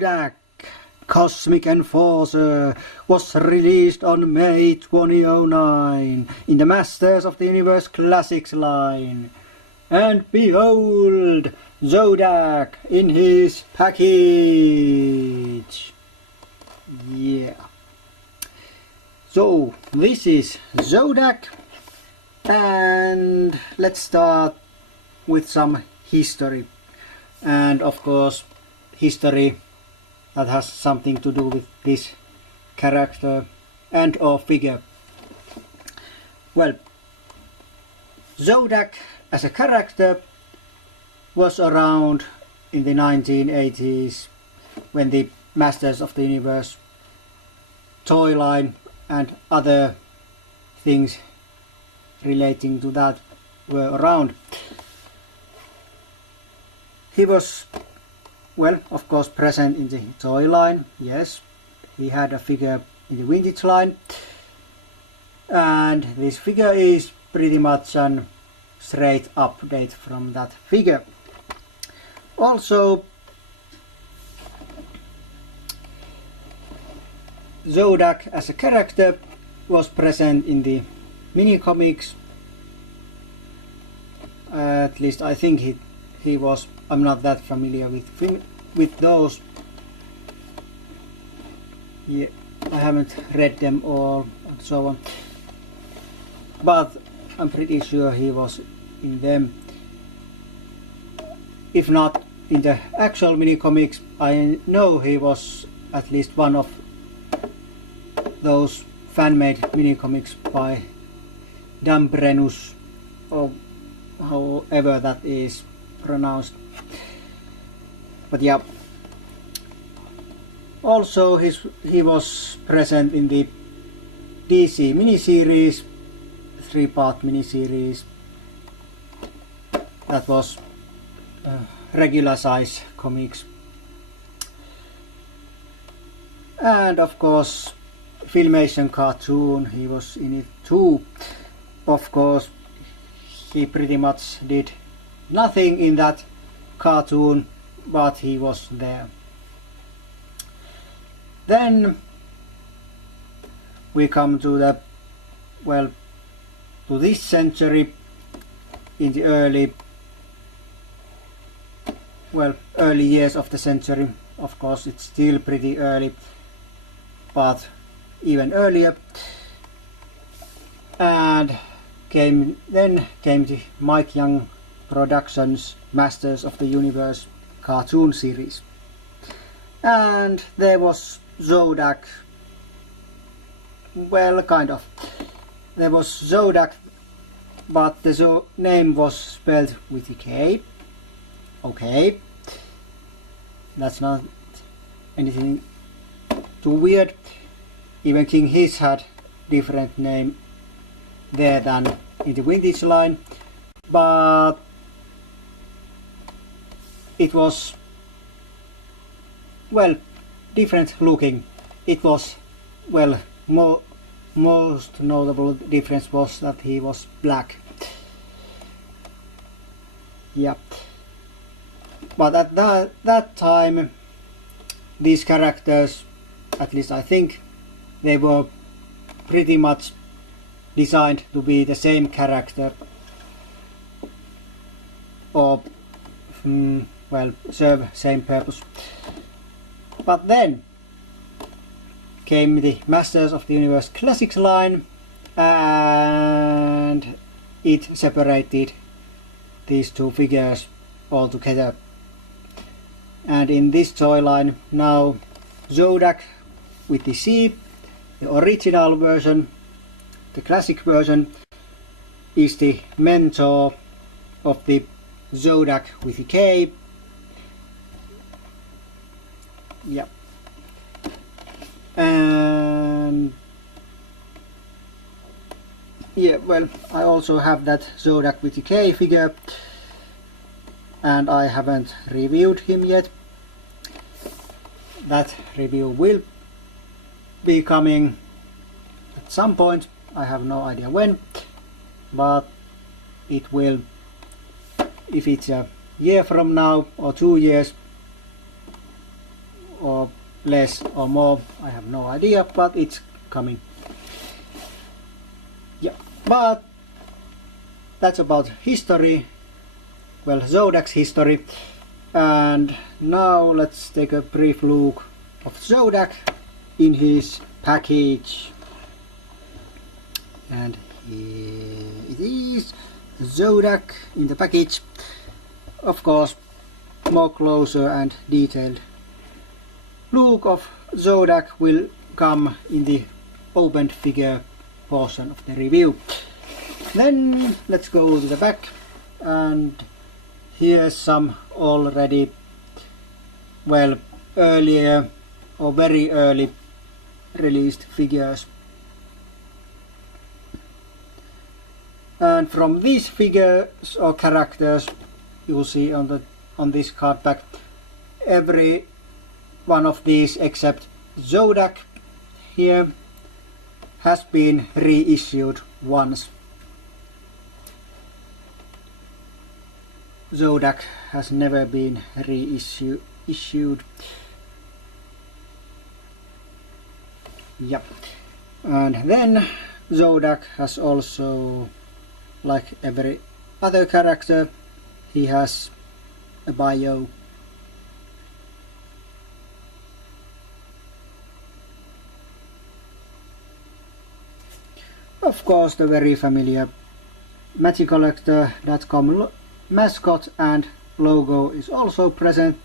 Zodac, Cosmic Enforcer, was released on May 2009 in the Masters of the Universe Classics line. And behold, Zodac in his package. Yeah. So this is Zodac, and let's start with some history. And of course, history that has something to do with this character and or figure. Well, Zodac as a character was around in the 1980s when the Masters of the Universe toy line and other things relating to that were around. He was, well, of course, present in the toy line, yes. He had a figure in the vintage line, and this figure is pretty much an straight update from that figure. Also, Zodac as a character was present in the mini-comics. At least I think he was. I'm not that familiar with those. Yeah, I haven't read them all and so on. But I'm pretty sure he was in them. If not in the actual mini-comics, I know he was at least one of those fan-made mini-comics by Dambrenus, or however that is pronounced. But yeah, also he was present in the DC miniseries, 3-part miniseries that was regular size comics, and of course Filmation cartoon, he was in it too. Of course, he pretty much did nothing in that cartoon, but he was there. Then we come to the, well, to this century, in the early years of the century. Of course, it's still pretty early, but even earlier. And then came the Mike Young Productions Masters of the Universe cartoon series, and there was Zodac. Well, kind of. There was Zodac, but the name was spelled with a K. Okay, that's not anything too weird. Even King Hiss had different name there than in the vintage line, but it was, well, different looking. It was, well, most notable difference was that he was black. Yeah, but at that time, these characters, at least I think, they were pretty much designed to be the same character, or well, serve same purpose. But then came the Masters of the Universe Classics line, and it separated these two figures altogether. And in this toy line now, Zodac with the C, the original version, the classic version, is the mentor of the Zodac with the K. Yeah. And yeah, well, I also have that Zodac with the K figure, and I haven't reviewed him yet. That review will be coming at some point. I have no idea when, but it will. If it's a year from now or 2 years, or less or more, I have no idea, but it's coming. Yeah, but that's about history, well, Zodac's history. And now let's take a brief look of Zodac in his package. And here it is, Zodac in the package. Of course, more closer and detailed look of Zodac will come in the opened figure portion of the review. Then let's go to the back, and here's some already, well, earlier or very early released figures. And from these figures or characters, you'll see on this card back, every one of these except Zodac here has been reissued once. Zodac has never been reissued. Yep. And then Zodac has also, like every other character, he has a bio. Of course, the very familiar MagicCollector.com mascot and logo is also present.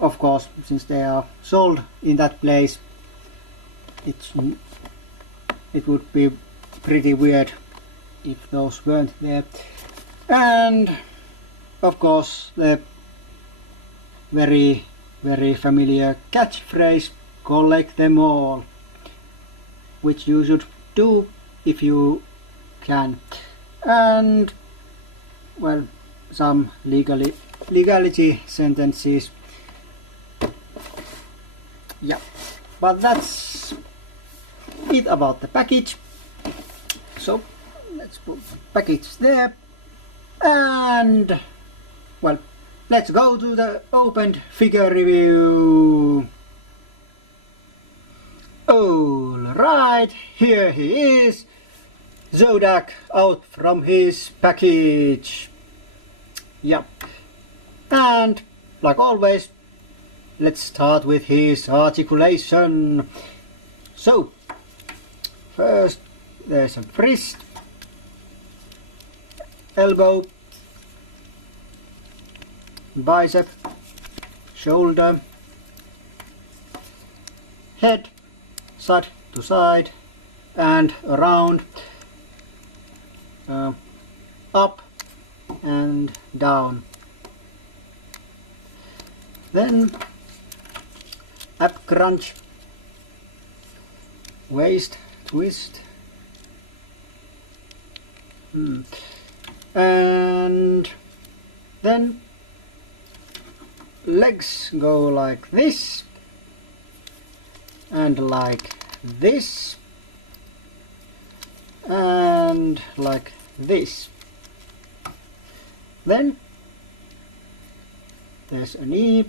Of course, since they are sold in that place, it would be pretty weird if those weren't there. And of course, the very, very familiar catchphrase, collect them all, which you should do if you can. And well, some legality sentences. Yeah, but that's it about the package. So let's put the package there, and well, let's go to the opened figure review. Alright, here he is, Zodac out from his package. Yeah, and like always, let's start with his articulation. So first there's a wrist, elbow, bicep, shoulder, head, side to side and around, up and down. Then ab crunch, waist twist, and then legs go like this and like this and like this. Then there's a knee,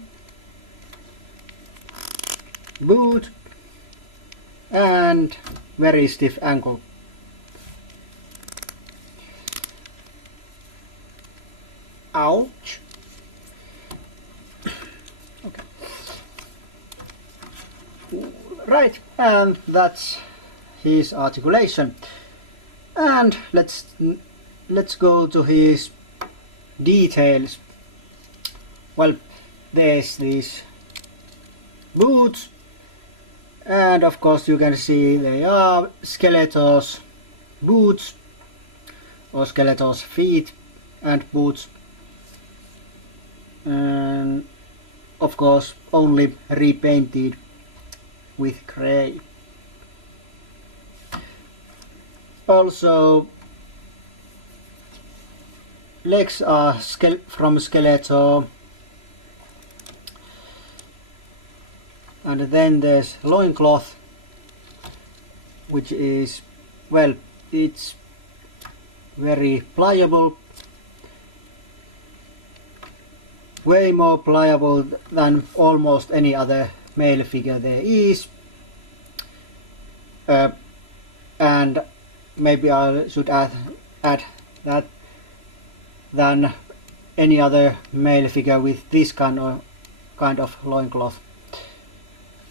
boot and very stiff ankle. Ouch. Okay. Right, and that's his articulation. And let's go to his details. Well, there's these boots, and of course you can see they are Skeletor's boots or Skeletor's feet and boots, and of course only repainted with grey. Also, legs are from Skeletor, and then there's loincloth, which is, well, it's very pliable way more pliable than almost any other male figure there is. And maybe I should add that than any other male figure with this kind of loincloth.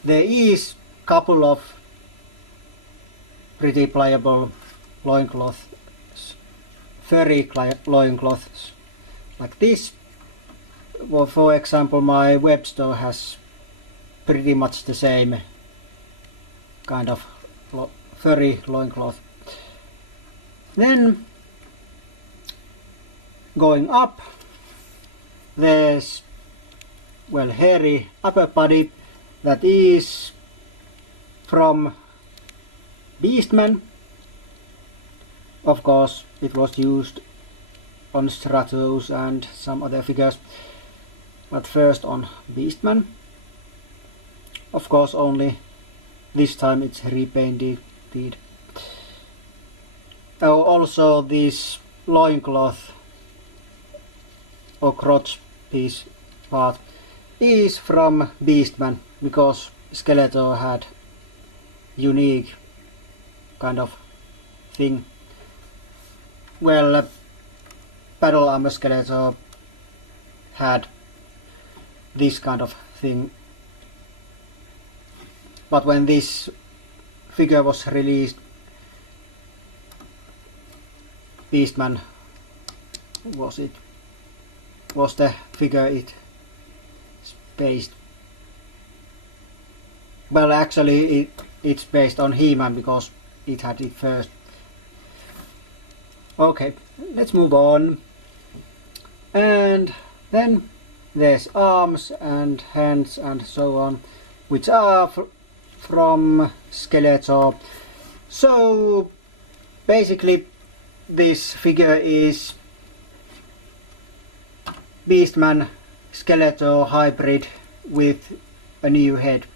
There is couple of pretty pliable loincloths, furry loincloths like this. Well, for example, my web store has pretty much the same kind of furry loincloth. Then going up, there's, well, hairy upper body that is from Beastman. Of course, it was used on Stratos and some other figures, but first on Beastman. Of course, only this time it's repainted. Also, this loincloth or crotch piece part is from Beastman, because Skeletor had unique kind of thing. Well, Battle Armor Skeletor had this kind of thing, but when this figure was released, Beastman was the figure it based. Well, actually it's based on He-Man because it had it first. Okay, let's move on. And then there's arms and hands and so on, which are from Skeletor. So basically this figure is Beastman Skeletor hybrid with a new head.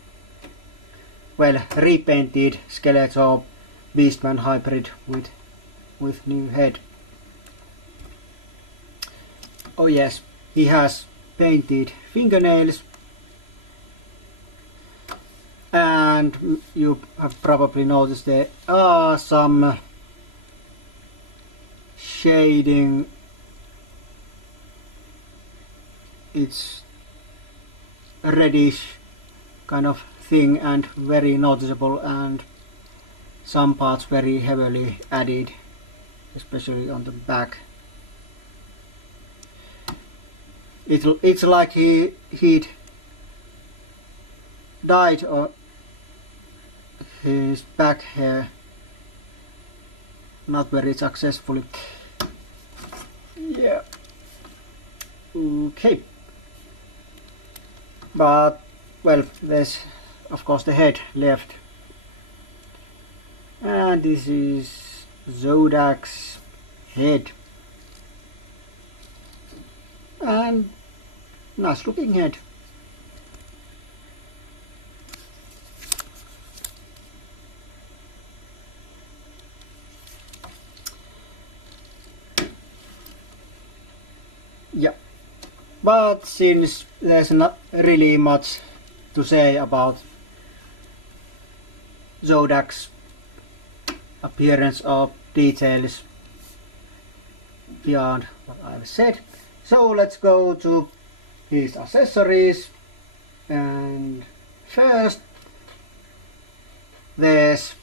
Well, repainted Skeletor Beastman hybrid with new head. Oh yes, he has painted fingernails, and you have probably noticed there are some shading. It's a reddish kind of thing and very noticeable, and some parts very heavily added, especially on the back. It's like he'd dyed his back hair not very successfully. Yeah. Okay. But, well, there's of course the head left. And this is Zodac's head. And nice looking head. Yeah, but since there's not really much to say about Zodac's appearance or details beyond what I've said, so let's go to his accessories. And first there's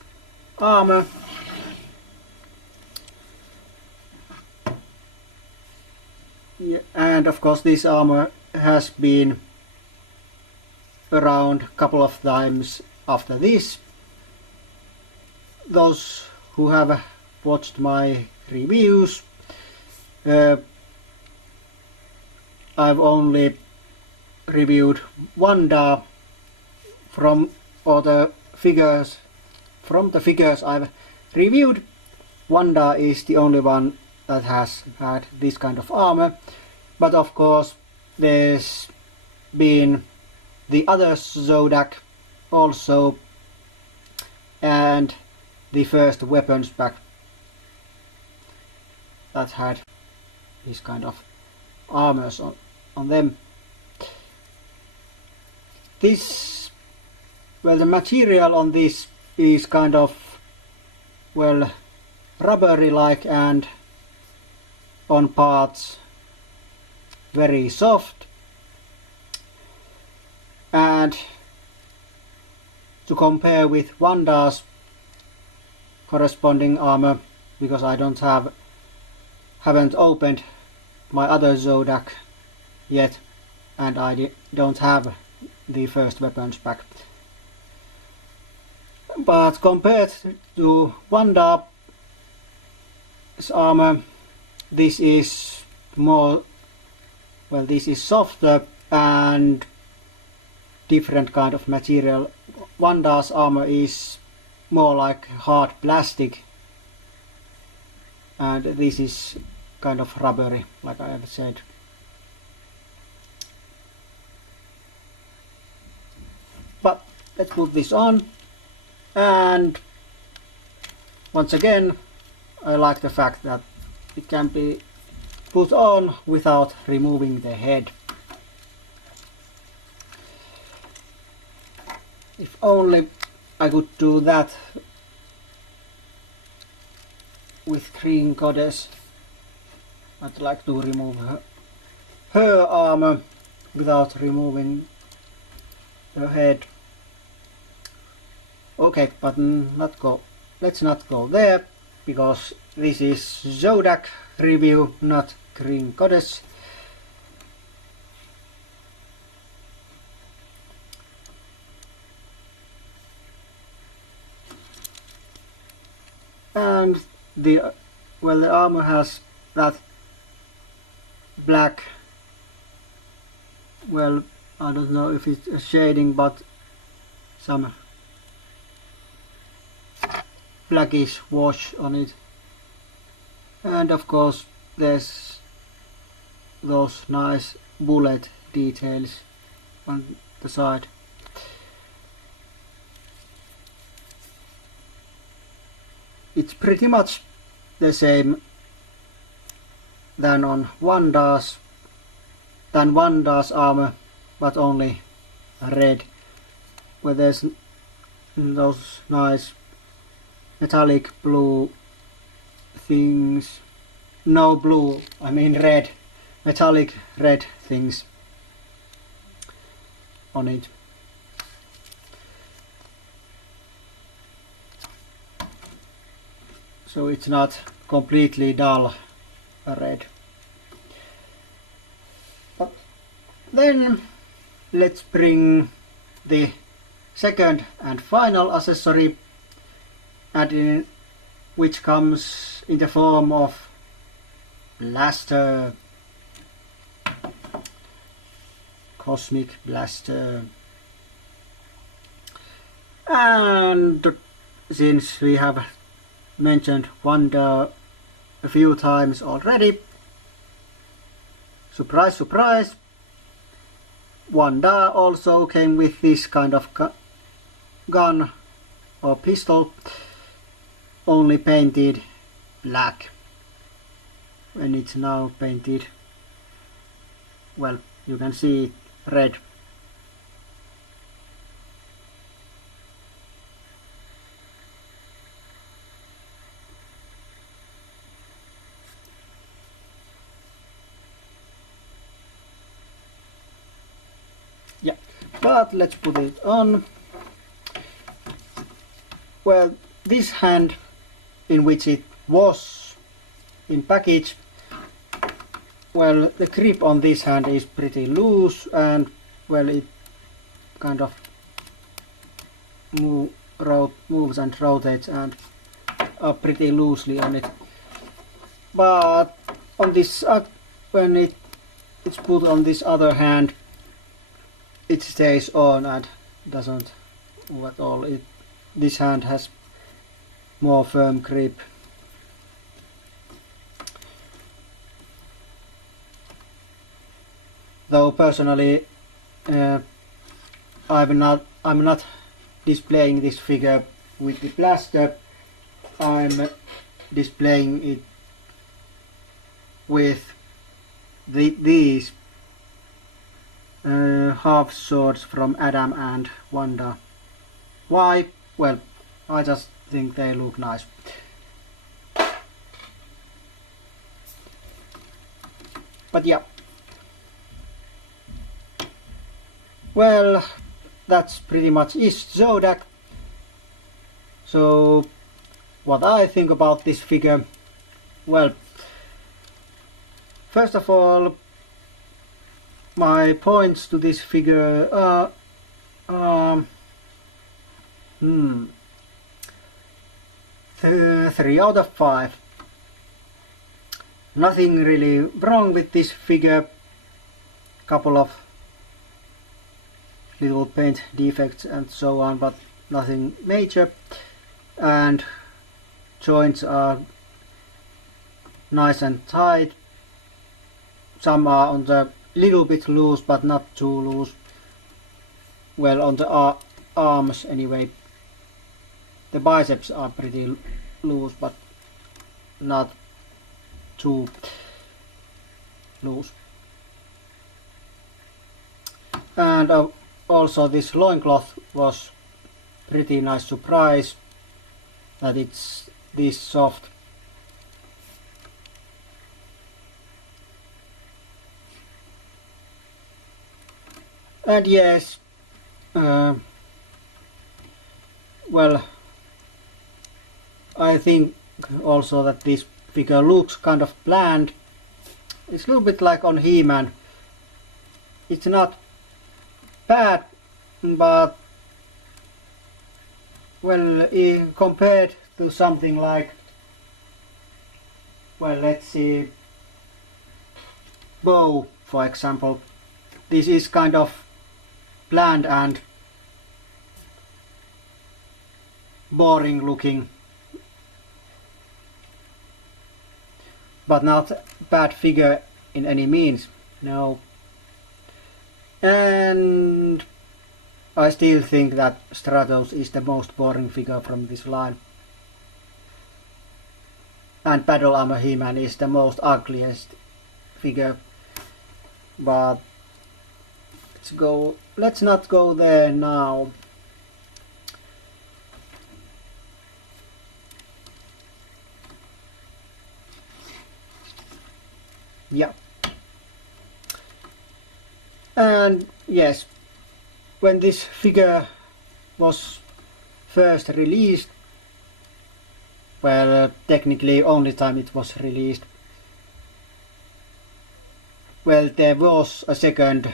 armor. Yeah, and of course this armor has been around a couple of times after this. Those who have watched my reviews, I've only reviewed Wanda from the figures I've reviewed. Wanda is the only one that has had this kind of armor, but of course there's been the other Zodac also, and the first weapons pack that had this kind of armors on them. this, well, the material on this is kind of, well, rubbery like, and on parts very soft. And to compare with Wanda's corresponding armor, because I haven't opened my other Zodac yet, and I don't have the first weapons pack. But compared to Wanda's armor, this is more, well, this is softer and different kind of material. Wanda's armor is more like hard plastic, and this is kind of rubbery, like I have said. But let's put this on, and once again I like the fact that it can be put on without removing the head. If only I could do that with Green Goddess. I'd like to remove her armor without removing her head. Okay, but let's not go there, because this is Zodac review, not Green Goddess. And the armor has that black, well, I don't know if it's a shading, but some blackish wash on it. And of course there's those nice bullet details on the side. It's pretty much the same than on Wanda's armor, but only red, where there's those nice metallic blue things. No blue, I mean red, metallic red things on it. So it's not completely dull red. But then let's bring the second and final accessory, and which comes in the form of blaster, cosmic blaster. And since we have mentioned Wanda a few times already, surprise surprise, Wanda also came with this kind of gun or pistol, only painted black, and it's now painted, well, you can see it red. Yeah, but let's put it on. Well, this hand in which it was in package, well, the grip on this hand is pretty loose, and well, it kind of moves and rotates and are pretty loosely on it. But on this, when it's put on this other hand, it stays on and doesn't move at all. This hand has more firm grip. Though personally, I'm not displaying this figure with the blaster. I'm displaying it with these half swords from Adam and Wanda. Why? Well, I just think they look nice. But yeah. Well, that's pretty much is Zodac. So, what I think about this figure? Well, first of all, my points to this figure are 3 out of 5. Nothing really wrong with this figure. Couple of little paint defects and so on, but nothing major. And joints are nice and tight. Some are on the little bit loose, but not too loose. Well, on the arms anyway. The biceps are pretty loose, but not too loose. And also this loincloth was pretty nice surprise that it's this soft. And yes, well, I think also that this figure looks kind of bland. It's a little bit like on He-Man. It's not bad, but well, compared to something like, well, let's see, Bow, for example, this is kind of bland and boring looking, but not bad figure in any means, no. And I still think that Stratos is the most boring figure from this line. And Battle Armor He-Man is the most ugliest figure. But let's not go there now. Yeah. And yes, when this figure was first released, well, technically only time it was released, well, there was a second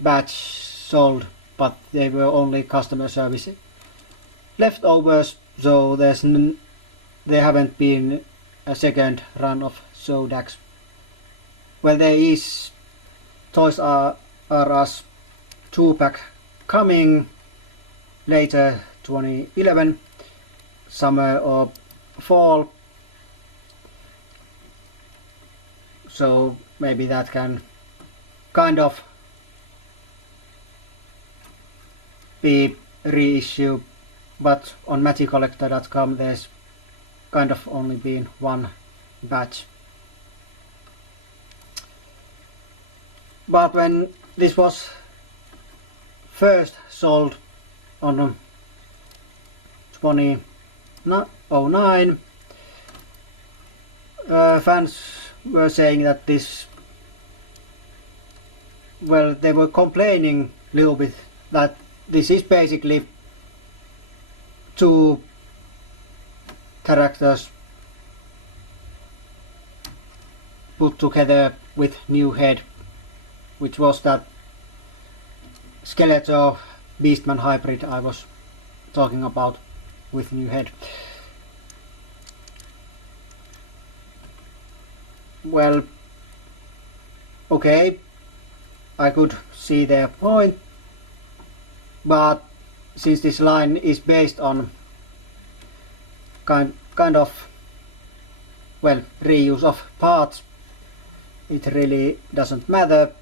batch sold, but they were only customer service leftovers, so there haven't been a second run of Zodacs. Well, there is Toys R Us 2-pack coming later 2011, summer or fall, so maybe that can kind of be reissued, but on MagicCollector.com there's kind of only been one batch. But when this was first sold on 2009, fans were saying that this, well, they were complaining a little bit that this is basically two characters put together with new head, which was that Skeletor Beastman hybrid I was talking about with new head. Well, okay, I could see their point, but since this line is based on kind of, well, reuse of parts, it really doesn't matter.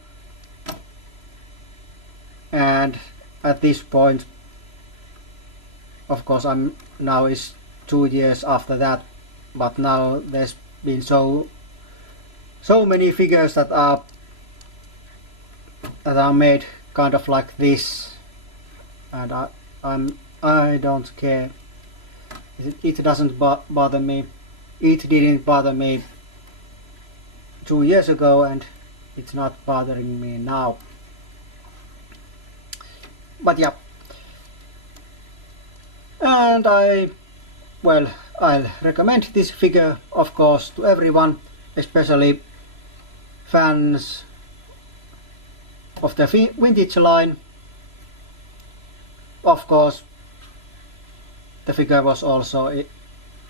And at this point, of course, I'm now is 2 years after that, but now there's been so many figures that are that are made kind of like this, and I don't care. It doesn't bother me. It didn't bother me 2 years ago, and it's not bothering me now. But yeah, and I'll recommend this figure, of course, to everyone, especially fans of the vintage line. Of course, the figure was also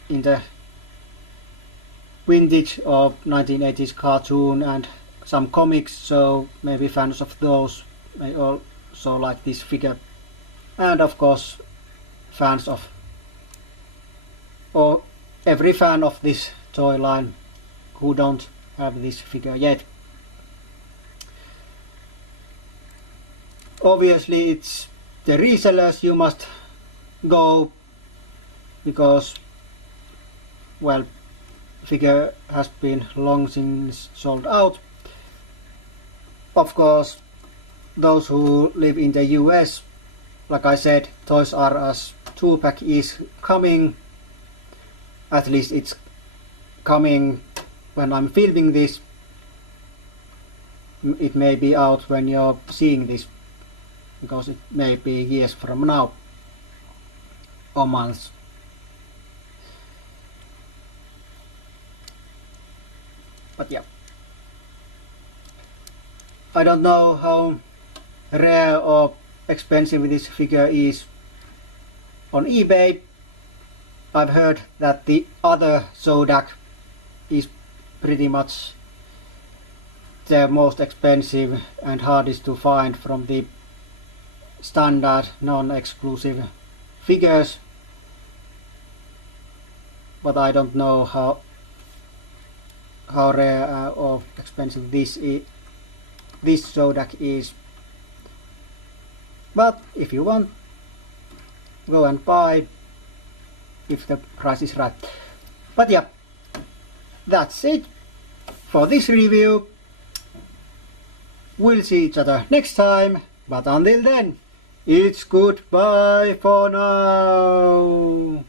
in the vintage of 1980s cartoon and some comics, so maybe fans of those may also like this figure. And of course, fans of, or every fan of this toy line who don't have this figure yet. Obviously, it's the resellers you must go, because, well, figure has been long since sold out. Of course, those who live in the US, like I said, Toys R Us 2-pack is coming. At least it's coming when I'm filming this. It may be out when you're seeing this, because it may be years from now or months. But yeah, I don't know how rare or expensive this figure is on eBay. I've heard that the other Zodac is pretty much the most expensive and hardest to find from the standard non-exclusive figures, but I don't know how rare or expensive this Zodac is. But if you want, go and buy if the price is right. But yeah, that's it for this review. We'll see each other next time, but until then, it's goodbye for now.